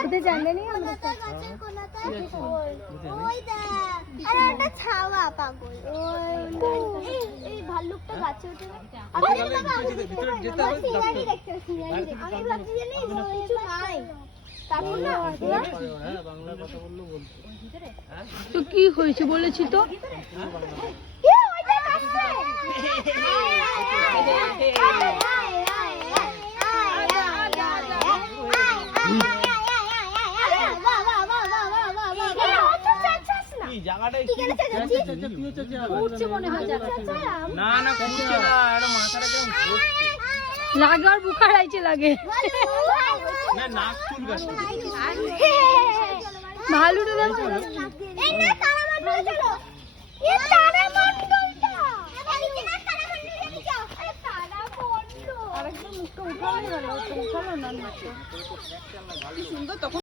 ওদের জানলে নেই আমরা ছাওয়া পাগল এই ভাল্লুকটা গাছে ওঠে আমি ভাবছি যে কিছু নাই তো কি হয়েছে বলেছি তো লাগে আর বুখার আইছে লাগে ভালুটা দেখো সুন্দর তখন